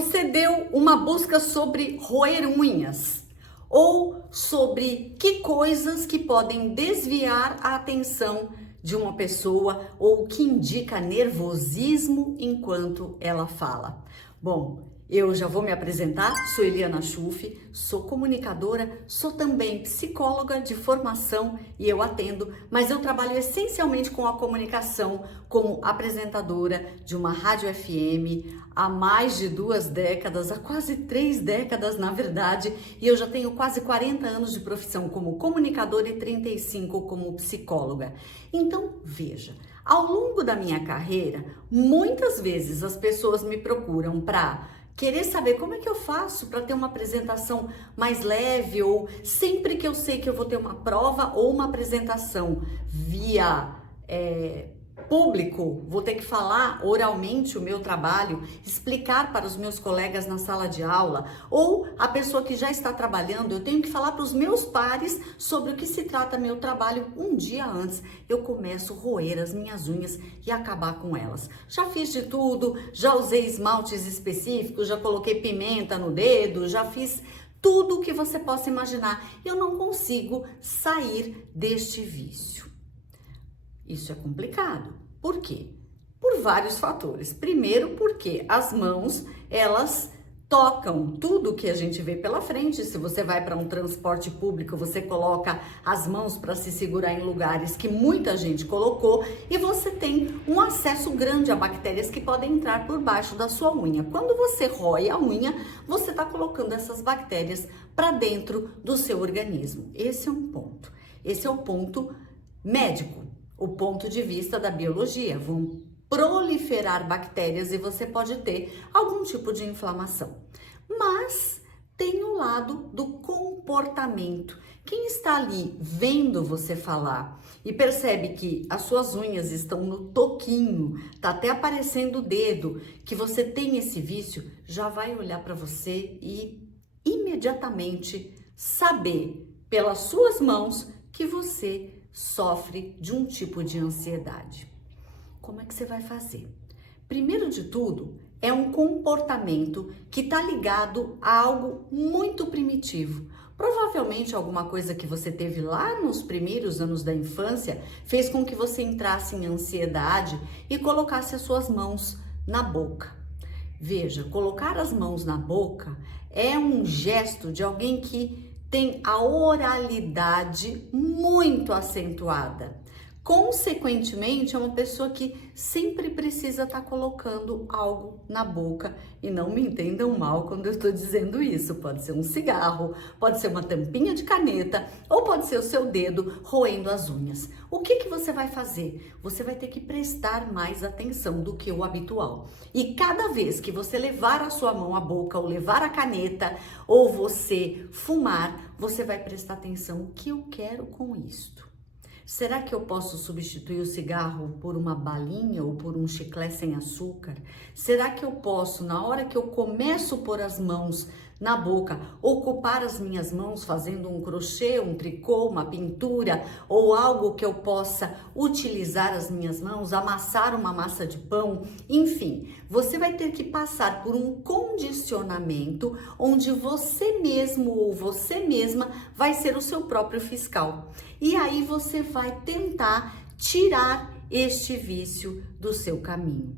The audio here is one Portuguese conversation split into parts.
você deu uma busca sobre roer unhas ou sobre que coisas que podem desviar a atenção de uma pessoa ou que indica nervosismo enquanto ela fala? Bom, eu já vou me apresentar, sou Eliana Schuff, sou comunicadora, sou também psicóloga de formação e eu atendo, mas eu trabalho essencialmente com a comunicação como apresentadora de uma rádio FM há mais de 2 décadas, há quase 3 décadas na verdade, e eu já tenho quase 40 anos de profissão como comunicadora e 35 como psicóloga. Então, veja, ao longo da minha carreira, muitas vezes as pessoas me procuram para querer saber como é que eu faço para ter uma apresentação mais leve, ou sempre que eu sei que eu vou ter uma prova ou uma apresentação via público, vou ter que falar oralmente o meu trabalho, explicar para os meus colegas na sala de aula, ou a pessoa que já está trabalhando, eu tenho que falar para os meus pares sobre o que se trata meu trabalho um dia antes. Eu começo a roer as minhas unhas e acabar com elas. Já fiz de tudo, já usei esmaltes específicos, já coloquei pimenta no dedo, já fiz tudo o que você possa imaginar. Eu não consigo sair deste vício. Isso é complicado. Por quê? Por vários fatores. Primeiro, porque as mãos, elas tocam tudo que a gente vê pela frente. Se você vai para um transporte público, você coloca as mãos para se segurar em lugares que muita gente colocou e você tem um acesso grande a bactérias que podem entrar por baixo da sua unha. Quando você rói a unha, você está colocando essas bactérias para dentro do seu organismo. Esse é um ponto. Esse é o ponto médico. O ponto de vista da biologia, vão proliferar bactérias e você pode ter algum tipo de inflamação. Mas tem o lado do comportamento. Quem está ali vendo você falar e percebe que as suas unhas estão no toquinho, tá até aparecendo o dedo, que você tem esse vício, já vai olhar para você e imediatamente saber pelas suas mãos que você sofre de um tipo de ansiedade. Como é que você vai fazer? Primeiro de tudo, é um comportamento que está ligado a algo muito primitivo. Provavelmente alguma coisa que você teve lá nos primeiros anos da infância fez com que você entrasse em ansiedade e colocasse as suas mãos na boca. Veja, colocar as mãos na boca é um gesto de alguém que tem a oralidade muito acentuada. Consequentemente, é uma pessoa que sempre precisa estar colocando algo na boca. E não me entendam mal quando eu estou dizendo isso. Pode ser um cigarro, pode ser uma tampinha de caneta, ou pode ser o seu dedo roendo as unhas. O que você vai fazer? Você vai ter que prestar mais atenção do que o habitual. E cada vez que você levar a sua mão à boca, ou levar a caneta, ou você fumar, você vai prestar atenção. O que eu quero com isto? Será que eu posso substituir o cigarro por uma balinha ou por um chiclete sem açúcar? Será que eu posso, na hora que eu começo a pôr as mãos na boca, ocupar as minhas mãos fazendo um crochê, um tricô, uma pintura ou algo que eu possa utilizar as minhas mãos, amassar uma massa de pão? Enfim, você vai ter que passar por um condicionamento onde você mesmo ou você mesma vai ser o seu próprio fiscal. E aí você vai tentar tirar este vício do seu caminho.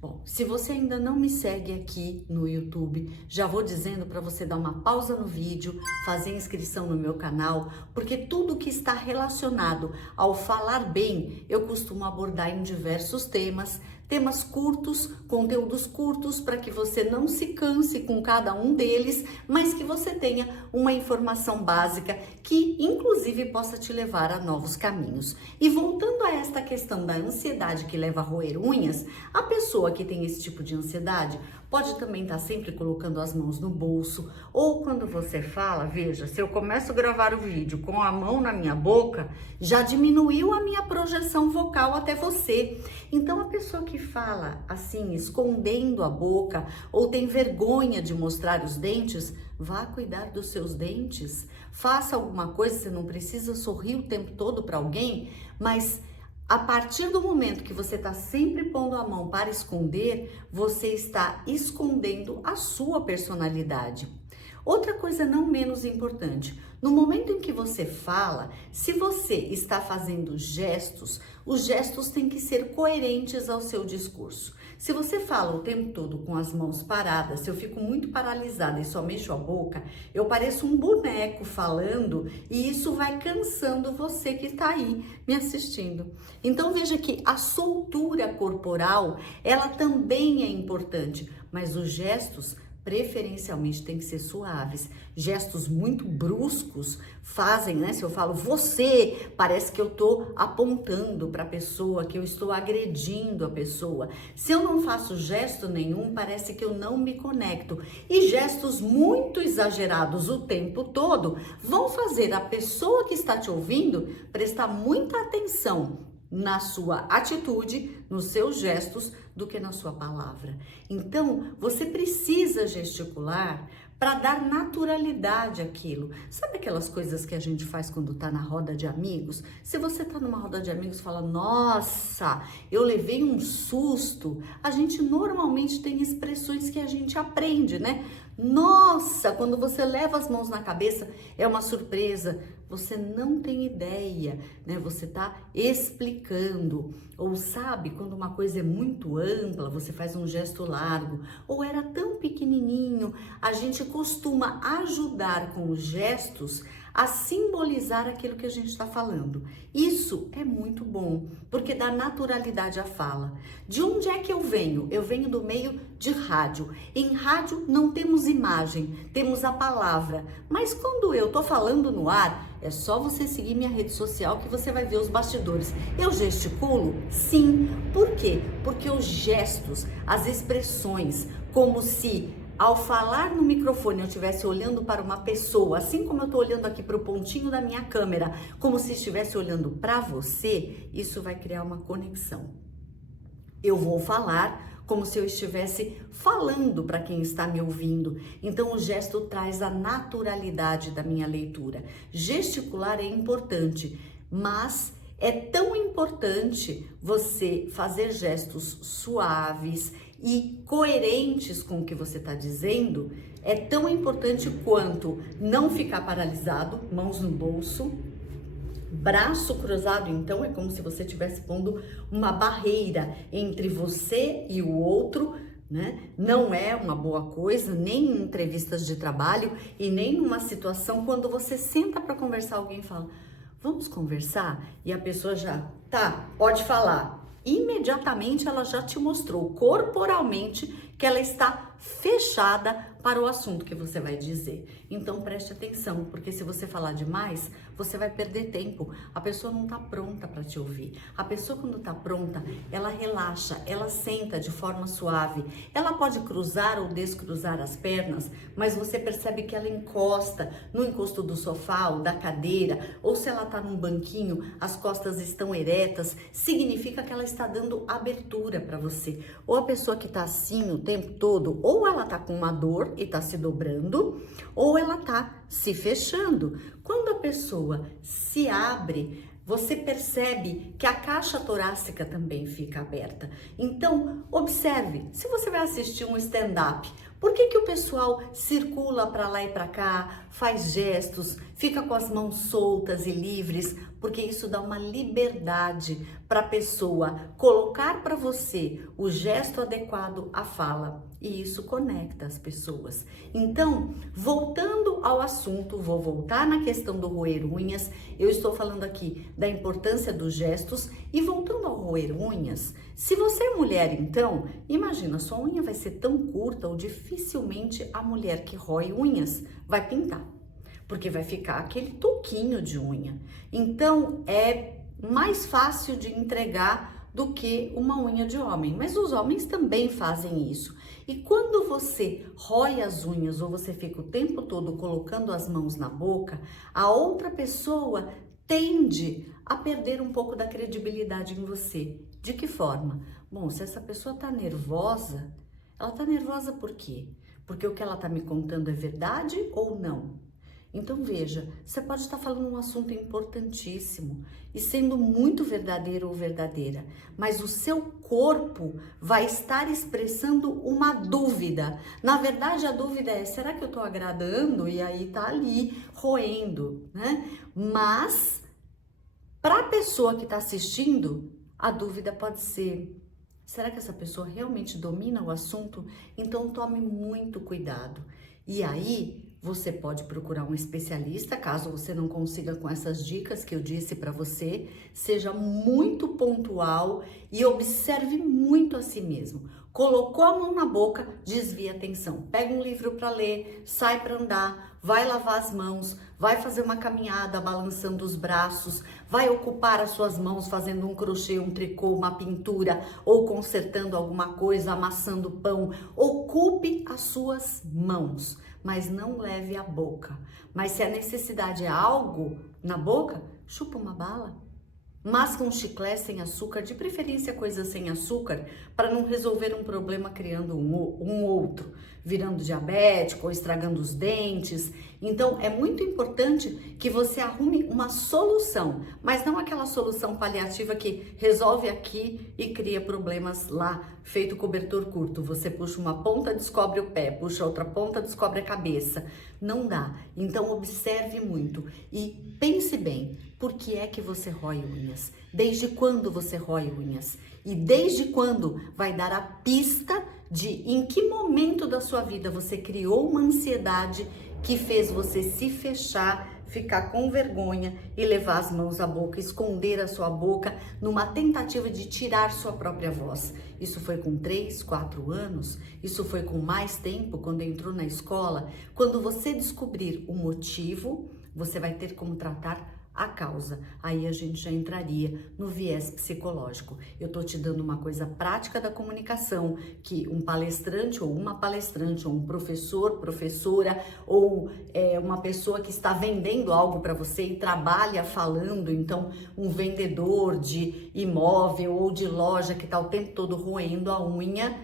Bom, se você ainda não me segue aqui no YouTube, já vou dizendo para você dar uma pausa no vídeo, fazer inscrição no meu canal, porque tudo que está relacionado ao falar bem, eu costumo abordar em diversos temas curtos, conteúdos curtos, para que você não se canse com cada um deles, mas que você tenha uma informação básica que, inclusive, possa te levar a novos caminhos. E voltando a esta questão da ansiedade que leva a roer unhas, a pessoa que tem esse tipo de ansiedade pode também estar sempre colocando as mãos no bolso, ou quando você fala, veja, se eu começo a gravar o vídeo com a mão na minha boca, já diminuiu a minha projeção vocal até você. Então a pessoa que fala assim, escondendo a boca, ou tem vergonha de mostrar os dentes, vá cuidar dos seus dentes, faça alguma coisa, você não precisa sorrir o tempo todo para alguém, mas A partir do momento que você está sempre pondo a mão para esconder, você está escondendo a sua personalidade. Outra coisa não menos importante, no momento em que você fala, se você está fazendo gestos, os gestos têm que ser coerentes ao seu discurso. Se você fala o tempo todo com as mãos paradas, se eu fico muito paralisada e só mexo a boca, eu pareço um boneco falando e isso vai cansando você que está aí me assistindo. Então veja que a soltura corporal, ela também é importante, mas os gestos preferencialmente tem que ser suaves. Gestos muito bruscos fazem, né? Se eu falo você, parece que eu tô apontando para a pessoa, que eu estou agredindo a pessoa. Se eu não faço gesto nenhum, parece que eu não me conecto. E gestos muito exagerados o tempo todo vão fazer a pessoa que está te ouvindo prestar muita atenção na sua atitude, nos seus gestos, do que na sua palavra. Então, você precisa gesticular para dar naturalidade àquilo. Sabe aquelas coisas que a gente faz quando tá na roda de amigos? Se você tá numa roda de amigos e fala, nossa, eu levei um susto, a gente normalmente tem expressões que a gente aprende, né? Nossa, quando você leva as mãos na cabeça, é uma surpresa. Você não tem ideia, né? Você tá explicando. Ou sabe, quando uma coisa é muito ampla, você faz um gesto largo. Ou era tão pequenininho, a gente costuma ajudar com os gestos a simbolizar aquilo que a gente está falando. Isso é muito bom, porque dá naturalidade à fala. De onde é que eu venho? Eu venho do meio de rádio. Em rádio não temos imagem, temos a palavra. Mas quando eu tô falando no ar, é só você seguir minha rede social que você vai ver os bastidores. Eu gesticulo? Sim. Por quê? Porque os gestos, as expressões, como se ao falar no microfone eu estivesse olhando para uma pessoa, assim como eu estou olhando aqui para o pontinho da minha câmera, como se estivesse olhando para você, isso vai criar uma conexão. Eu vou falar como se eu estivesse falando para quem está me ouvindo. Então o gesto traz a naturalidade da minha leitura. Gesticular é importante, mas é tão importante você fazer gestos suaves e coerentes com o que você está dizendo, é tão importante quanto não ficar paralisado, mãos no bolso, braço cruzado, então é como se você estivesse pondo uma barreira entre você e o outro, né? Não é uma boa coisa, nem em entrevistas de trabalho e nem numa situação quando você senta para conversar, alguém fala, vamos conversar? E a pessoa já, tá, pode falar. Imediatamente ela já te mostrou corporalmente que ela está fechada para o assunto que você vai dizer. Então preste atenção, porque se você falar demais, você vai perder tempo. A pessoa não está pronta para te ouvir. A pessoa quando está pronta, ela relaxa, ela senta de forma suave. Ela pode cruzar ou descruzar as pernas, mas você percebe que ela encosta no encosto do sofá ou da cadeira, ou se ela está num banquinho, as costas estão eretas, significa que ela está dando abertura para você. Ou a pessoa que está assim o tempo todo, ou ela está com uma dor e está se dobrando, ou ela está se fechando. Quando a pessoa se abre, você percebe que a caixa torácica também fica aberta. Então, observe, se você vai assistir um stand-up, por que o pessoal circula para lá e para cá, faz gestos, fica com as mãos soltas e livres? Porque isso dá uma liberdade para a pessoa colocar para você o gesto adequado à fala. E isso conecta as pessoas. Então, voltando ao assunto, vou voltar na questão do roer unhas. Eu estou falando aqui da importância dos gestos. E voltando ao roer unhas, se você é mulher, então, imagina, sua unha vai ser tão curta ou dificilmente a mulher que rói unhas vai pintar. Porque vai ficar aquele toquinho de unha. Então, é mais fácil de entregar do que uma unha de homem. Mas os homens também fazem isso. E quando você rói as unhas ou você fica o tempo todo colocando as mãos na boca, a outra pessoa tende a perder um pouco da credibilidade em você. De que forma? Bom, se essa pessoa tá nervosa, ela tá nervosa por quê? Porque o que ela tá me contando é verdade ou não? Então veja, você pode estar falando um assunto importantíssimo e sendo muito verdadeiro ou verdadeira, mas o seu corpo vai estar expressando uma dúvida. Na verdade, a dúvida é, será que eu estou agradando? E aí tá ali roendo, né? Mas para a pessoa que está assistindo, a dúvida pode ser, será que essa pessoa realmente domina o assunto? Então tome muito cuidado. E aí, você pode procurar um especialista, caso você não consiga com essas dicas que eu disse para você. Seja muito pontual e observe muito a si mesmo. Colocou a mão na boca, desvia a atenção. Pega um livro para ler, sai para andar, vai lavar as mãos, vai fazer uma caminhada balançando os braços, vai ocupar as suas mãos fazendo um crochê, um tricô, uma pintura ou consertando alguma coisa, amassando pão. Ocupe as suas mãos, mas não leve a boca. Mas se a necessidade é algo na boca, chupa uma bala. Masca um chiclete sem açúcar, de preferência coisa sem açúcar, para não resolver um problema criando um outro, virando diabético ou estragando os dentes. Então é muito importante que você arrume uma solução, mas não aquela solução paliativa que resolve aqui e cria problemas lá, feito cobertor curto. Você puxa uma ponta, descobre o pé, puxa outra ponta, descobre a cabeça. Não dá. Então observe muito e pense bem, por que é que você rói unhas? Desde quando você rói unhas? E desde quando vai dar a pista de em que momento da sua vida você criou uma ansiedade que fez você se fechar, ficar com vergonha e levar as mãos à boca, esconder a sua boca numa tentativa de tirar sua própria voz. Isso foi com 3, 4 anos? Isso foi com mais tempo, quando entrou na escola? Quando você descobrir o motivo, você vai ter como tratar a causa. Aí a gente já entraria no viés psicológico. Eu tô te dando uma coisa prática da comunicação, que um palestrante ou uma palestrante, ou um professor, professora, ou uma pessoa que está vendendo algo para você e trabalha falando, então um vendedor de imóvel ou de loja que tá o tempo todo roendo a unha,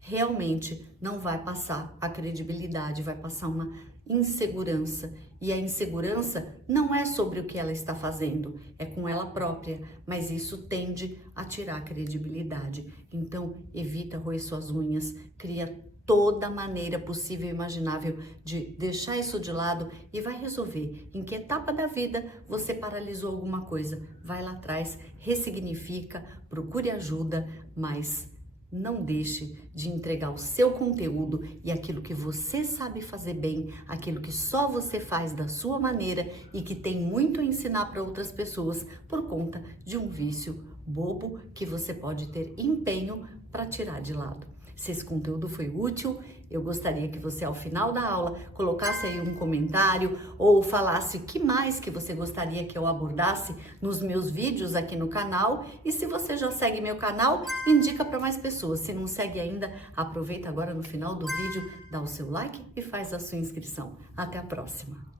realmente não vai passar a credibilidade, vai passar uma insegurança. E a insegurança não é sobre o que ela está fazendo, é com ela própria, mas isso tende a tirar a credibilidade. Então, evita roer suas unhas, cria toda maneira possível e imaginável de deixar isso de lado e vai resolver. Em que etapa da vida você paralisou alguma coisa? Vai lá atrás, ressignifica, procure ajuda, mas não deixe de entregar o seu conteúdo e aquilo que você sabe fazer bem, aquilo que só você faz da sua maneira e que tem muito a ensinar para outras pessoas por conta de um vício bobo que você pode ter empenho para tirar de lado. Se esse conteúdo foi útil, eu gostaria que você, ao final da aula, colocasse aí um comentário ou falasse o que mais que você gostaria que eu abordasse nos meus vídeos aqui no canal. E se você já segue meu canal, indica para mais pessoas. Se não segue ainda, aproveita agora no final do vídeo, dá o seu like e faz a sua inscrição. Até a próxima!